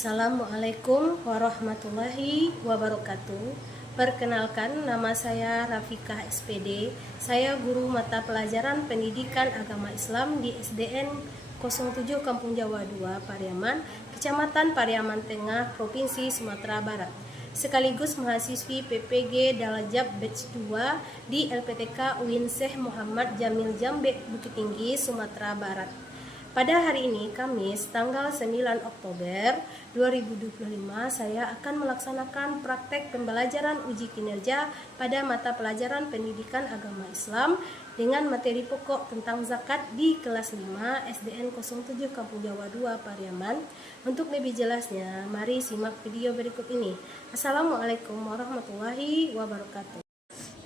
Assalamualaikum warahmatullahi wabarakatuh. Perkenalkan, nama saya Rafikah SPD. Saya guru mata pelajaran Pendidikan Agama Islam di SDN 07 Kampung Jawa 2, Pariaman, Kecamatan Pariaman Tengah, Provinsi Sumatera Barat. Sekaligus mahasiswi PPG Dalajab Batch 2 di LPTK UIN Syekh Muhammad Jamil Jambe, Bukit Tinggi, Sumatera Barat. Pada hari ini, Kamis, tanggal 9 Oktober 2025, saya akan melaksanakan praktek pembelajaran uji kinerja pada mata pelajaran Pendidikan Agama Islam dengan materi pokok tentang zakat di kelas 5 SDN 07 Kampung Jawa 2, Pariaman. Untuk lebih jelasnya, mari simak video berikut ini. Assalamualaikum warahmatullahi wabarakatuh.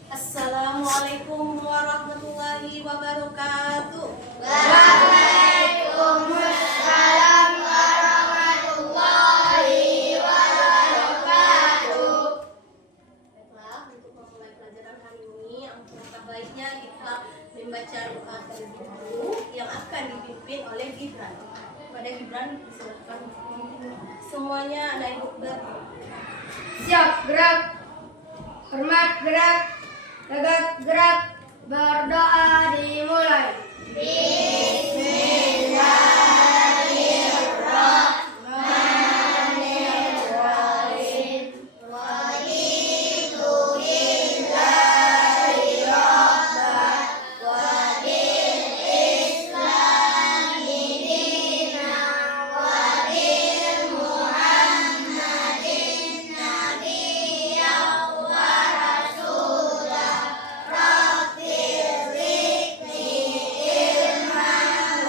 Assalamualaikum warahmatullahi wabarakatuh. Waalaikumsalam warahmatullahi wabarakatuh. Baiklah, untuk memulai pelajaran hari ini, alangkah baiknya kita membaca doa terlebih dahulu yang akan dipimpin oleh Gibran. Pada Gibran, silakan semuanya naik bukber. Siap, gerak. Hormat, gerak. Tegak, gerak. Berdoa dimulai. Bismillahirrahmanirrahim. Raditu billahi rabban wa bil islami dinan wa bil muhammadin nabiyyan wa rasulah. Rabbil zidni ilman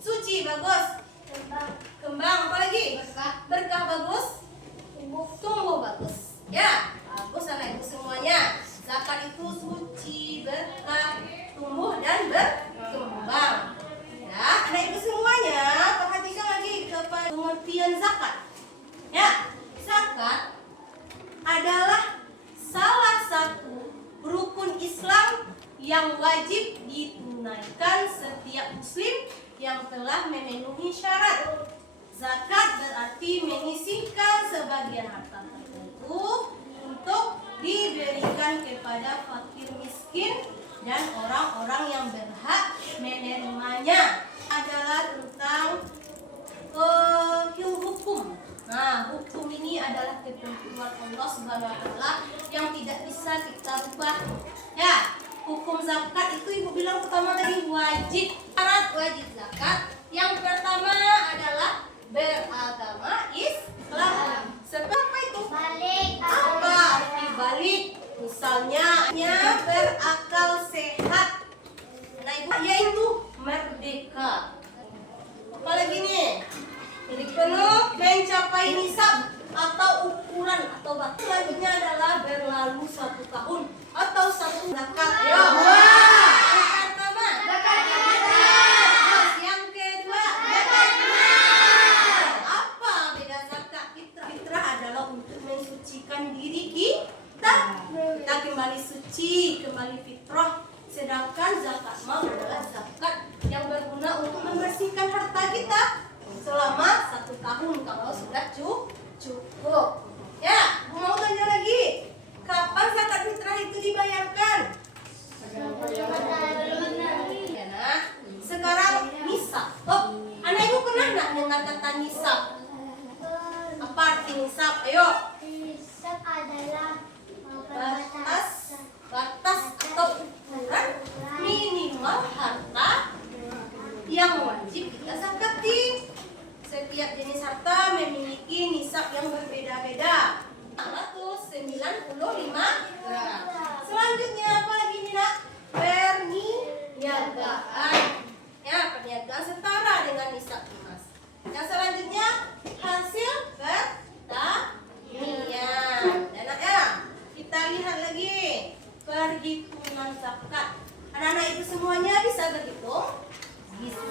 Suci bagus. Kembang apa lagi? Berkah bagus. Tumbuh bagus. Ya, bagus anak ibu semuanya. Zakat itu suci, berkah, tumbuh dan berkembang. Ya, anak ibu semuanya perhatikan lagi kepada pengertian zakat. Ya, zakat adalah salah satu rukun Islam yang wajib ditunaikan setiap muslim yang telah memenuhi syarat. Zakat berarti menyisihkan sebagian harta tertentu untuk diberikan kepada fakir miskin dan orang-orang yang berhak menerimanya. Adalah tentang hukum. Nah, hukum ini adalah ketentuan Allah Subhanahu wa taala yang tidak bisa kita ubah. Ya, hukum zakat itu ibu bilang pertama tadi wajib. Syarat wajib zakat yang pertama adalah beragama Islam. Sebab apa itu? Apa arti balik? Misalnya berakal sehat. Nah, ibu yaitu merdeka. Apalagi nih? Jadi penuh mencapai nisab atau ukuran atau batas. Selanjutnya adalah berlalu 1 tahun atau 1 zakat. Ayo. Yang pertama zakat fitrah. Yang kedua zakat mal. Apa beda zakat fitrah? Fitrah adalah untuk mensucikan diri kita. Kita kembali suci, kembali fitrah. Sedangkan zakat mal adalah zakat yang berguna untuk membersihkan harta kita selama 1 tahun kalau sudah cukup. Ya, mau tanya lagi, kapan zakat fitrah itu dibayarkan? Ya, nah, sekarang nisab. Oh, anak ibu pernah nggak dengar kata nisab? Apa arti nisab? Ayo. Nisab adalah Batas atau ukuran minimal harta yang wajib kita zakati. Setiap jenis harta memiliki nisab yang berbeda-beda. 195 gram. Selanjutnya apa lagi nih nak? Perniagaan. Ya, perniagaan setara dengan nisab emas. Yang selanjutnya hasil pertanian. Dan ya, kita lihat lagi perhitungan zakat. Anak-anak itu semuanya bisa berhitung? Bisa.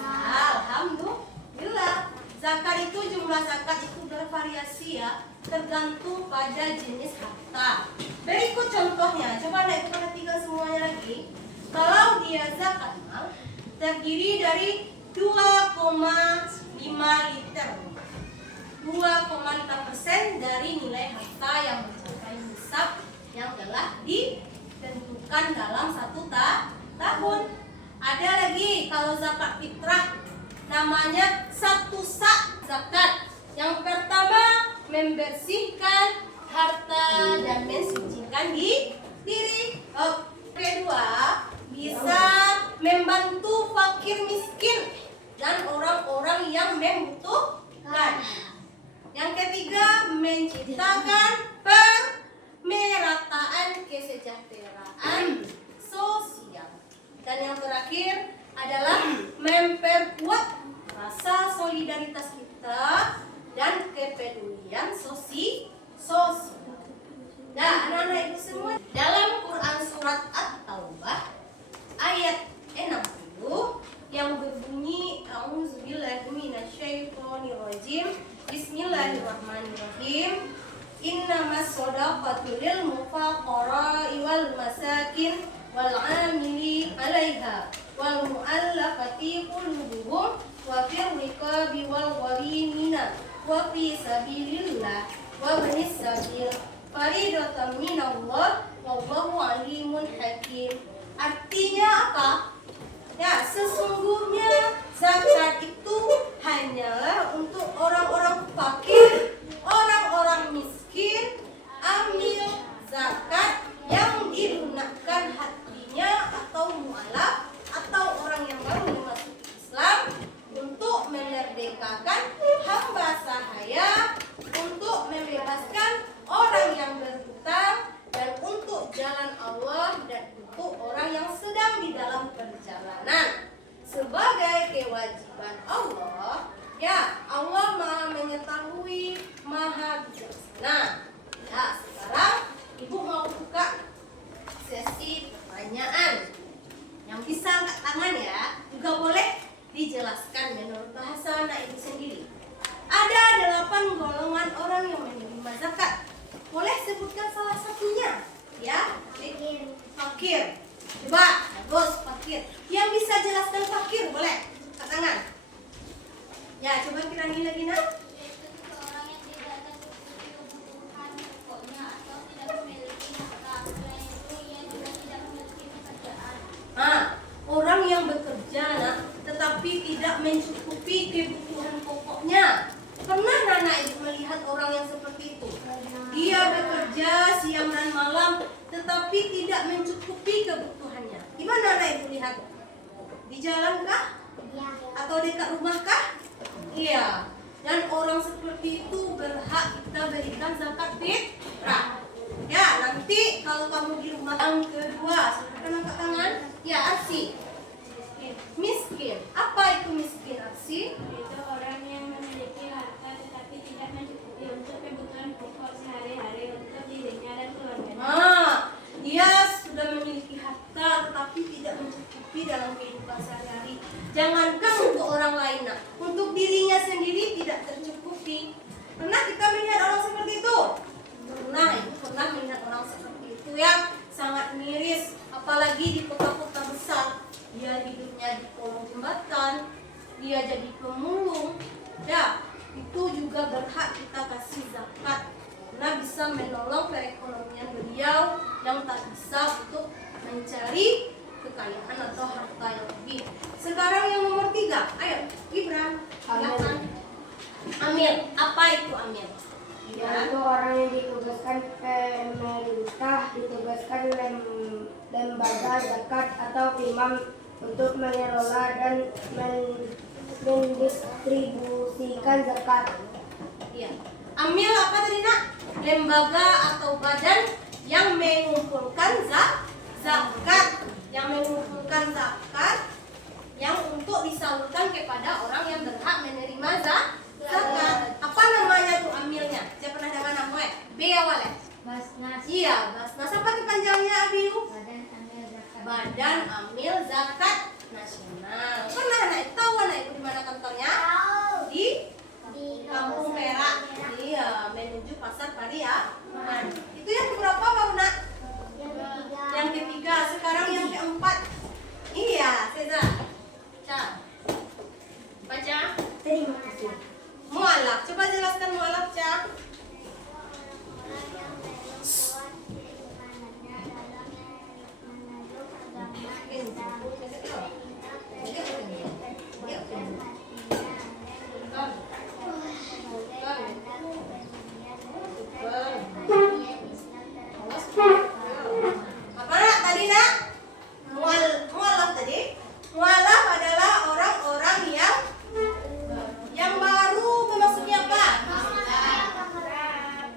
Alhamdulillah. Zakat itu jumlah zakat itu bervariasi ya, tergantung pada jenis harta. Berikut contohnya, coba anak ibu perhatikan semuanya lagi. Kalau dia zakat mal terdiri dari 2,5 liter, 2,5% dari nilai harta yang mencapai nisab yang telah ditentukan dalam 1 tahun. Ada lagi kalau zakat fitrah namanya 1 sak zakat. Yang pertama membersihkan harta dan mensucikan diri. Kedua bisa membantu fakir miskin dan orang-orang yang membutuhkan. Yang ketiga menciptakan pemerataan kesejahteraan sosial. Dan yang terakhir adalah memperkuat rasa solidaritas kita dan kepedulian sosial. Nah, anak-anak ibu semua, dalam Quran surat At-Taubah ayat 60 yang berbunyi A'udzubillahi minasyaitonirrajim. Bismillahirrahmanirrahim. Innamas shadaqatu lil mufaqqara'i wal masakin wal 'amili 'alaiha wal mu'allafati qulubuhum wa fir riqabi wal gharimina wa fi sabilillah wa ibnis sabil faridatan minallah wallahu alimun hakim. Artinya apa? Ya, sesungguhnya zakat itu hanyalah untuk orang-orang fakir, orang-orang miskin. Ambil zakat yang digunakan hatinya atau mualaf atau orang yang baru memasuki Islam untuk memerdekakan hamba sahaya, untuk membebaskan orang yang berhutang, dan untuk jalan Allah, dan untuk orang yang sedang di dalam dijelaskan menurut bahasa anak itu sendiri. Ada 8 golongan orang yang menerima zakat. Boleh sebutkan salah satunya? Ya, fakir. Coba, bagus, fakir. Yang bisa jelaskan fakir boleh? Angkat tangan. Ya, coba kirani lagi nak. Seseorang yang tidak tercukupi kebutuhan pokoknya atau tidak memiliki harta. Selain itu, ia juga tidak memiliki pekerjaan. Orang yang bekerja nak, tetapi tidak mencukupi kebutuhan pokoknya. Pernah Nana Ibu melihat orang yang seperti itu? Dia bekerja siang dan malam, tetapi tidak mencukupi kebutuhannya. Gimana Nana Ibu lihat? Di jalan kah? Ya. Atau dekat rumah kah? Iya. Dan orang seperti itu berhak kita berikan zakat fitrah. Ya, nanti kalau kamu di rumah yang kedua, silakan angkat tangan. Ya, Arsi. Miskin. Apa itu miskin, Arsi? Itu orang yang memiliki harta tetapi tidak mencukupi untuk kebutuhan pokok sehari-hari untuk dirinya dan keluarganya. Dia sudah memiliki harta tetapi tidak mencukupi dalam kehidupan sehari-hari. Jangankan untuk orang lain, nak, untuk dirinya sendiri tidak tercukupi. Pernah kita melihat orang seperti itu? Pernah melihat orang seperti itu yang sangat miris, apalagi di kota-kota besar. Dia hidupnya di kolong jembatan, dia jadi pemulung. Ya, itu juga berhak kita kasih zakat karena bisa menolong perekonomian beliau yang tak bisa untuk mencari kekayaan atau harta yang lebih. Sekarang yang nomor 3, ayo Gibran, silakan. Amil, apa itu amil? Yaitu orang yang ditugaskan pemerintah, ditugaskan lembaga zakat atau imam untuk mengelola dan mendistribusikan zakat. Iya. Amil apa tadi nak? Lembaga atau badan yang mengumpulkan zakat, yang mengumpulkan zakat yang untuk disalurkan kepada orang yang berhak menerima zakat. Apa namanya tuh amilnya? Saya pernah dengar namanya B awalnya. Basnas. Iya, Basnas. Apa tuh panjangnya Abiu? Badan Amil Zakat. Badan Amil Zakat Nasional. Pernah anak tahu anak ibu di mana kantornya? Di Kampung Perak. Iya, menuju Pasar Pariaman. Itu yang keberapa baru nak? Yang ketiga. Sekarang yang keempat. Iya, Cesar. Baca. Terima kasih. Mualaf. Coba jelaskan mualaf, Cak. Orang yang berbuat keimanannya dalam memeluk agama Islam. Apa nak tadi nak? Mualaf tadi. Mualaf adalah orang-orang yang baru memasuki apa?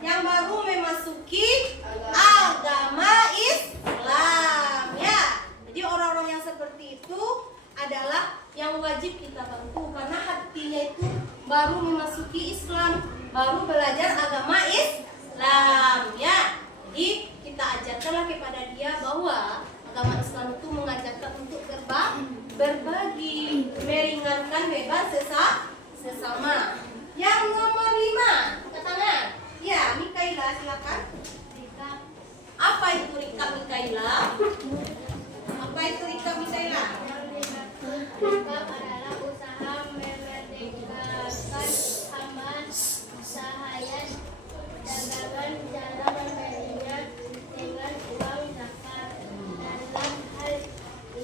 Yang baru memasuki agama Islam. Ya. Jadi orang-orang yang seperti itu adalah yang wajib kita bantu karena hatinya itu baru memasuki Islam, baru belajar agama Islam. Ya. Jadi kita ajarkanlah kepada dia bahwa agama Islam itu mengajarkan untuk berbagi, meringankan beban sesama. Yang nomor 5, angkat tangan. Ya, Mikaela silakan. Apa itu Rika Mikaela? Apa itu Rika Mikaela? Rikab adalah usaha memerdekakan hamba sahaya dagangan dalam membelinya dengan uang zakat. Dalam hal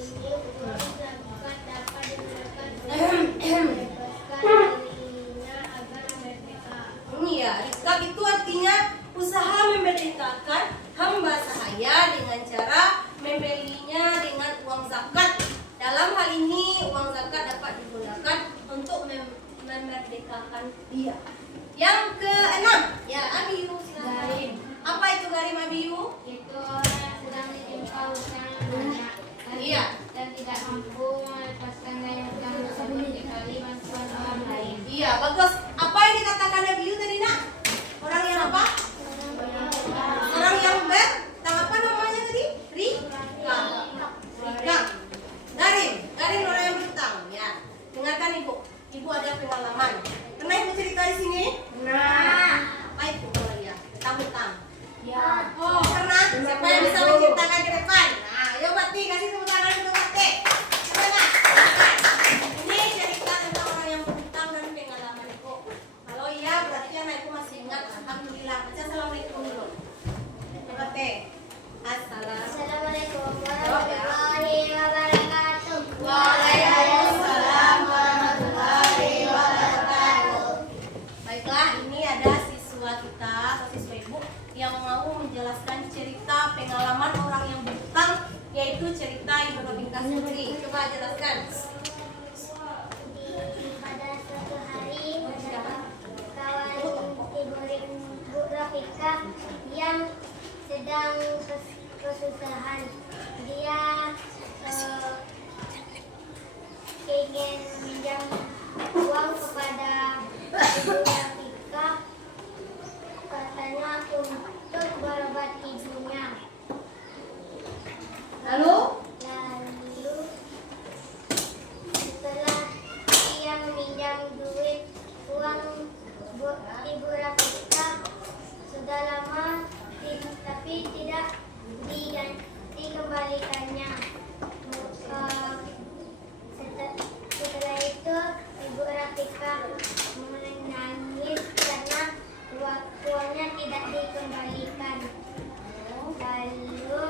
ini uang zakat dapat digunakan untuk membebaskan dirinya agar merdeka. Iya, Rikab itu artinya usaha memerdekakan hamba sahaya dengan cara membelinya dengan uang zakat. Dalam hal ini uang zakat dapat digunakan untuk memerdekakan dia. Yang ke-6, ya Abiyu silakan. Garim. Apa itu garim Abiyu? Itu orang yang sedang ditimpa hutang banyak Iya. dan tidak mampu melepaskannya yang hutang tersebut dikali bantuan orang lain. Iya, bagus. Apa yang dikatakan Abiyu tadi nak? Orang yang apa? Orang yang apa namanya tadi? Rika. Garim orang yang berhutang. Ya. Dengar Putri, coba jelaskan. Pada suatu hari kawan Ibu Rafika yang sedang kesusahan, dia ingin minjam uang kepada Ibu Rafika, katanya untuk berobat ibunya. Lalu Lalu setelah dia meminjam uang Ibu Rafika sudah lama, tapi tidak dikembalikannya. Setelah itu Ibu Rafika menangis karena uangnya tidak dikembalikan. Lalu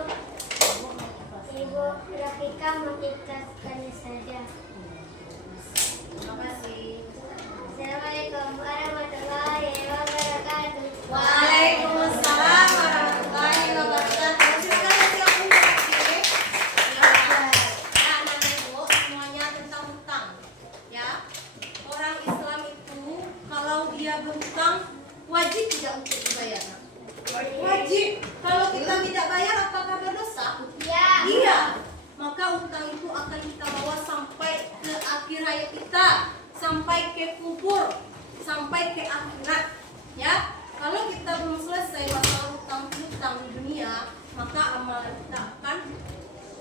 Ibu Rafika mengikhlaskannya saja. terima kasih. Assalamualaikum warahmatullahi wabarakatuh. Waalaikumsalam warahmatullahi wabarakatuh. Silakan nanti aku praktik. Ya, anak ibu semuanya tentang hutang. Ya, orang Islam itu kalau dia berhutang wajib tidak untuk dibayar. Wajib. Kalau kita tidak bayar apakah berdosa? Ya. Iya. Maka hutang itu akan kita bawa sampai ke akhir hayat kita, sampai ke kubur, sampai ke akhirat. Ya, kalau kita belum selesai masalah hutang di dunia, maka amalan kita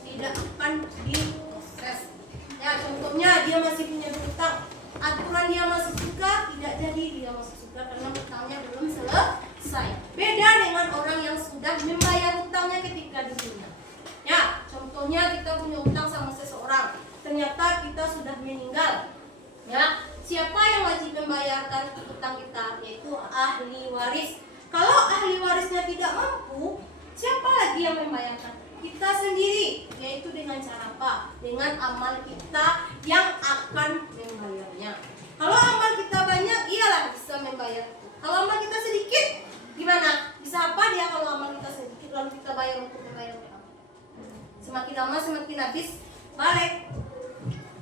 tidak akan diproses. Ya, contohnya dia masih punya hutang, aturan dia masih suka, tidak jadi dia masih suka karena hutangnya belum selesai. Beda dengan orang yang sudah membayar hutangnya ketika di dunia. Ya, contohnya kita punya hutang sama seseorang, ternyata kita sudah meninggal. Ya, siapa yang wajib membayarkan hutang kita? Yaitu ahli waris. Kalau ahli warisnya tidak mampu, siapa lagi yang membayarkan? Kita sendiri, yaitu dengan cara apa? Dengan amal kita yang akan membayarnya. Kalau amal kita banyak, iyalah bisa membayar. Kalau amal kita sedikit, gimana? Bisa apa dia kalau amal kita sedikit lalu kita bayar untuk membayar hutang? Semakin lama semakin habis balik.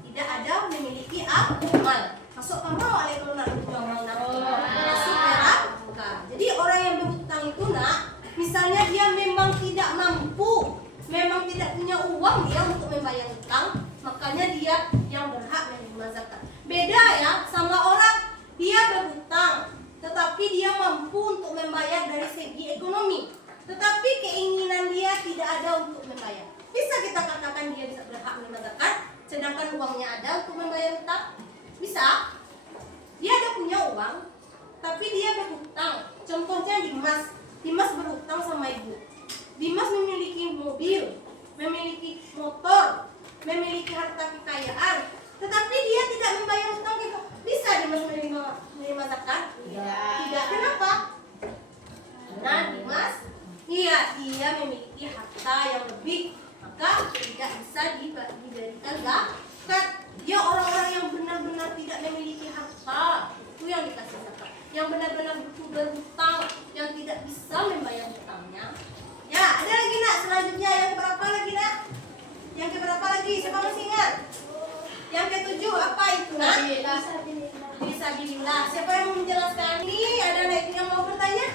Tidak ada memiliki amal. Masuk kamu waalaikumsalam amal masuk neraka. Jadi orang yang berhutang itu nak, misalnya dia memang tidak mampu, memang tidak punya uang dia untuk membayar hutang, makanya dia yang berhak menerima zakat. Beda ya sama orang dia berhutang, tetapi dia mampu untuk membayar dari segi ekonomi, tetapi keinginan dia tidak ada untuk membayar. Bisa kita katakan dia bisa berhak menerima zakat, sedangkan uangnya ada untuk membayar hutang? Bisa. Dia ada punya uang, tapi dia berhutang. Contohnya Dimas. Dimas berhutang sama ibu. Dimas memiliki mobil, memiliki motor, memiliki harta kekayaan, tetapi dia tidak membayar hutang itu. Bisa Dimas menerima zakat? Tidak. Kenapa? Karena Dimas, dia memiliki harta yang lebih, maka tidak bisa diberikan zakat. Dia orang-orang yang benar-benar tidak memiliki harta, itu yang dikasih zakat. Yang benar-benar berhutang, yang tidak bisa membayar hutangnya. Ya, ada lagi nak selanjutnya yang keberapa lagi nak? Yang keberapa lagi? Siapa masih ingat? Yang ketujuh apa itu nak? Fisabilillah. Siapa yang mau menjelaskan? Ini ada anak yang mau bertanya?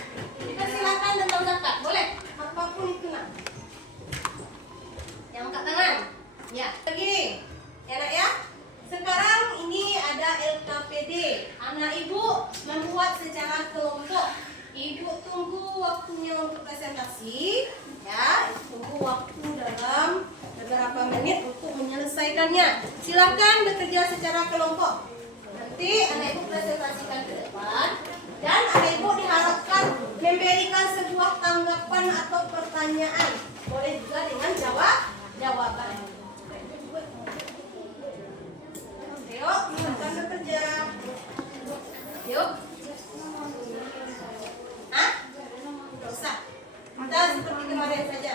Kita silakan tentang zakat, boleh? Apapun itu nak. Yang angkat tangan. Ya, lagi. Ya nak ya. Sekarang ini ada LKPD. Anak ibu membuat secara kelompok. Ibu tunggu waktunya untuk presentasi. Ya, tunggu waktu dalam beberapa menit untuk menyelesaikannya. Silakan bekerja secara kelompok. Nanti anak ibu presentasikan ke depan. Dan anak ibu diharapkan memberikan sebuah tanggapan atau pertanyaan. Boleh juga dengan jawaban. Yuk, silakan bekerja. Yuk. Hah? Tidak usah. Kita seperti kemarin saja.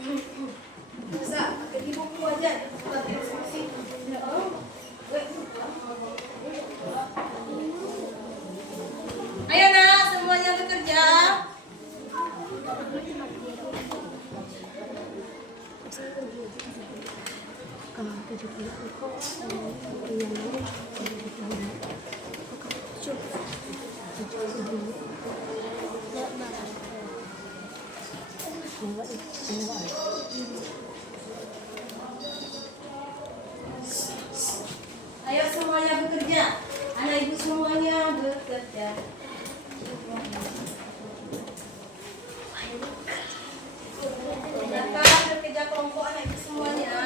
Tidak usah, pakai di buku aja. Buat diskusi. Ayo nak, semuanya bekerja. Ayo semuanya bekerja. Anak ibu semuanya bekerja. Kerjakan kerja kelompok anak ibu semuanya.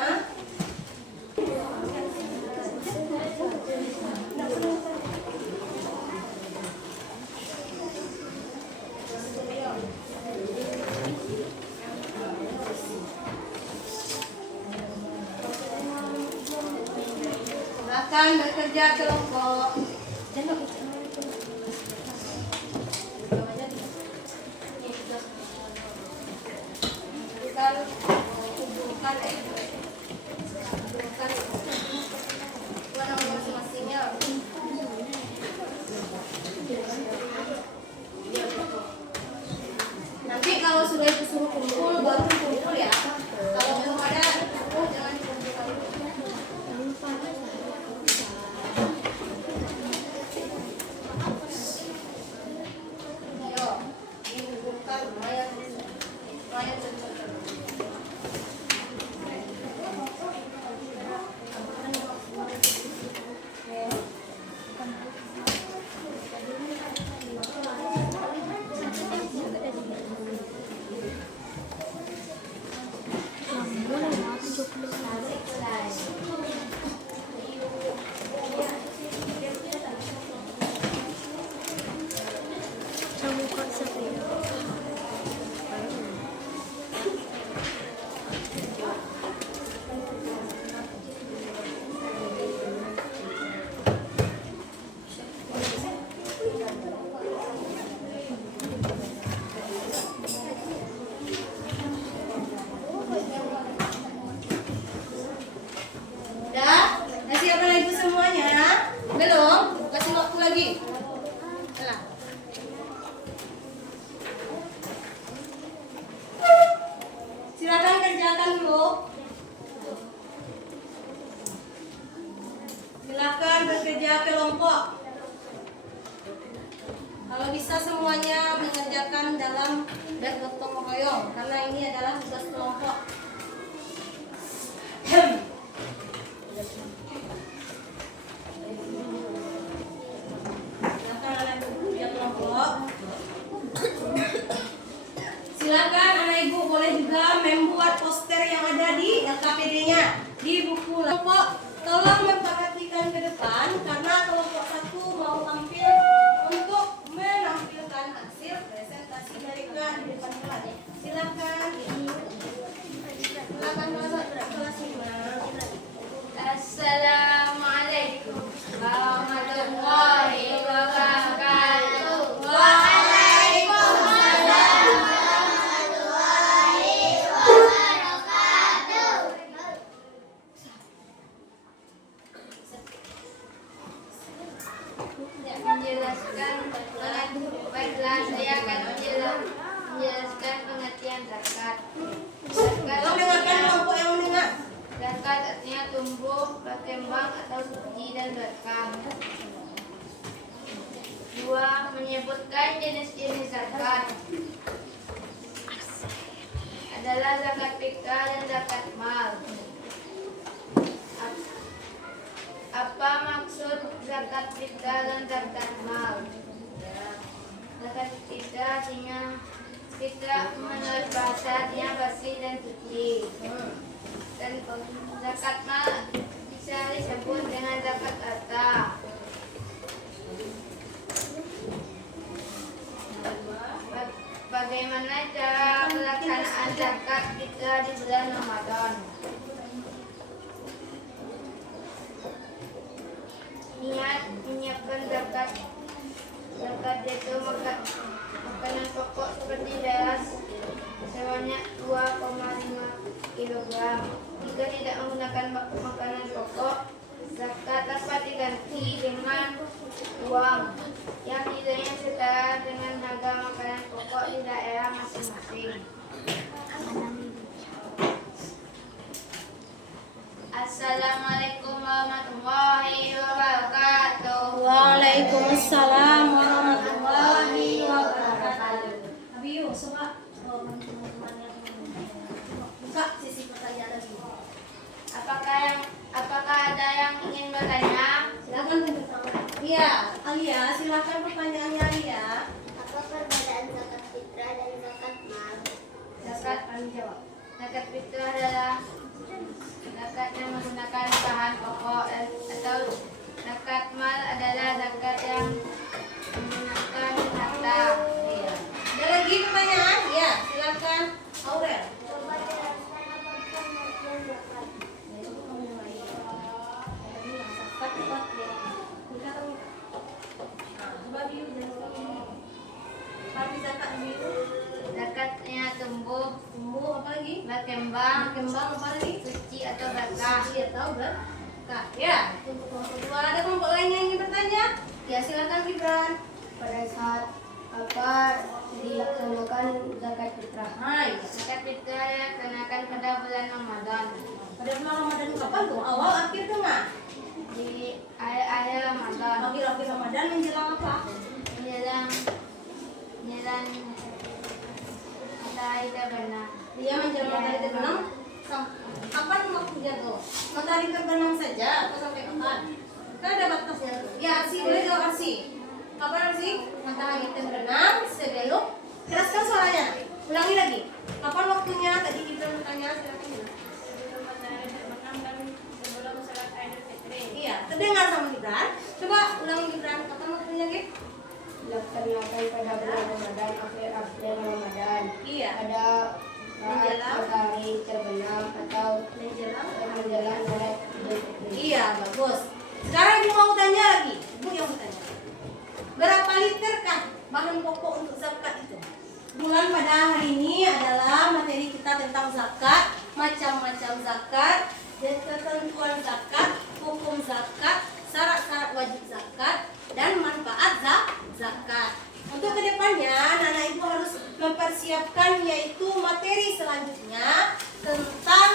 Silakan bekerja kelompok. Nanti kalau sudah disuruh kumpul baru kumpul ya. Kalau belum ada kumpul jangan dikumpulkan. Ayo, ini bukan lumayan cepet. Udah? Udah siap anak ibu semuanya? Belum? Kasih waktu lagi. Alah. Silakan kerjakan dulu. Silakan bekerja kelompok. Kalau bisa semuanya mengerjakan dalam bergotong royong karena ini adalah tugas kelompok. Silakan anak ibu bekerja kelompok. Silakan anak ibu boleh juga membuat poster yang ada di LKPD-nya di buku kelompok. Tolong memperhatikan ke depan karena kelompok 1 mau tampil untuk menampilkan hasil presentasi mereka di depan kelas. Silakan. Silakan masuk kelas 5. Assalamualaikum warahmatullahi wabarakatuh. Baiklah, saya akan menjelaskan pengertian zakat. Tolong dengarkan kelompok yang mendengar. Zakat artinya tumbuh, berkembang atau suci dan berkah. 2. Menyebutkan jenis-jenis zakat adalah zakat fitrah dan zakat mal. Apa maksud zakat fitrah dan zakat mal? Zakat fitrah artinya fitrah menurut bahasa artinya bersih dan suci. Dan zakat mal bisa disebut dengan zakat harta. Bagaimana cara pelaksanaan zakat fitrah di bulan Ramadan? Niat menyiapkan zakat yaitu makanan pokok seperti beras sebanyak 2,5 kg. Jika tidak menggunakan makanan pokok, zakat dapat diganti dengan uang yang nilainya setara dengan harga makanan pokok di daerah masing-masing. Waalaikumsalam warahmatullahi wabarakatuh. Abiyu, coba teman-teman yang buka sisi pertanyaan lagi. Apakah ada yang ingin bertanya? Silakan tunjuk tangan. Iya, Alia, silakan pertanyaannya Alia. Apa perbedaan zakat fitrah dan zakat mal? Zakat kami jawab. Zakat fitrah adalah zakat yang menggunakan bahan pokok atau zakat mal adalah zakat yang menggunakan harta. Iya. Ada lagi pertanyaan? Iya, silakan Aurel. Coba jelaskan apa pengertian zakat. Zakatnya tumbuh, Apa lagi? berkembang, Kembang apa lagi? suci atau berkah. Iya, tahu berkah. Ya, untuk kelompok kedua ada kelompok lain yang ingin bertanya? Ya, silakan Gibran. Pada saat apa dilaksanakan zakat fitrah? Hai. Zakat fitrah dilaksanakan pada bulan Ramadan. Pada bulan Ramadan kapan tuh? Awal, akhir, tengah? Di akhir Ramadan, Akhir Ramadan menjelang apa? menjelang matahari terbenam. Dia menjelang matahari terbenam. Kapan waktunya tuh? Matahari terbenam saja atau sampai kapan? Kan ada batasnya tuh. Ya, Arsi, boleh jawab Arsi. Kapan Arsi? Matahari terbenam sebelum. Keraskan suaranya. Ulangi lagi. Kapan waktunya? Tadi Gibran bertanya, silakan bilang. Sebelum matahari terbenam dan sebelum salat Idul Fitri. Iya, terdengar sama Gibran. Coba ulangi Gibran. Kapan waktunya, Gib? Dilaksanakan pada bulan Ramadan, akhir Ramadan. Iya. Ada saat Menjelang. matahari terbenam atau Menjelang. menjelang salat Idul Fitri. Iya, bagus. Sekarang Ibu mau tanya lagi. Ibu yang mau tanya. Berapa literkah bahan pokok untuk zakat itu? Bulan pada hari ini adalah materi kita tentang zakat, macam-macam zakat, dan ketentuan zakat, hukum zakat, syarat-syarat wajib zakat, dan manfaat zakat. Untuk kedepannya, anak ibu harus mempersiapkan yaitu materi selanjutnya tentang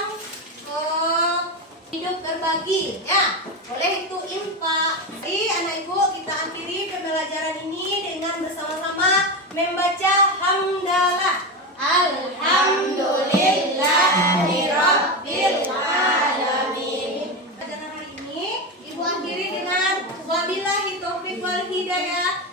hidup berbagi, ya. Boleh itu infak. Jadi anak ibu kita akhiri pembelajaran ini dengan bersama-sama membaca hamdalah. Alhamdulillahirabbil alamin. Pembelajaran hari ini ibu akhiri dengan wabillahi taufiq wal hidayah.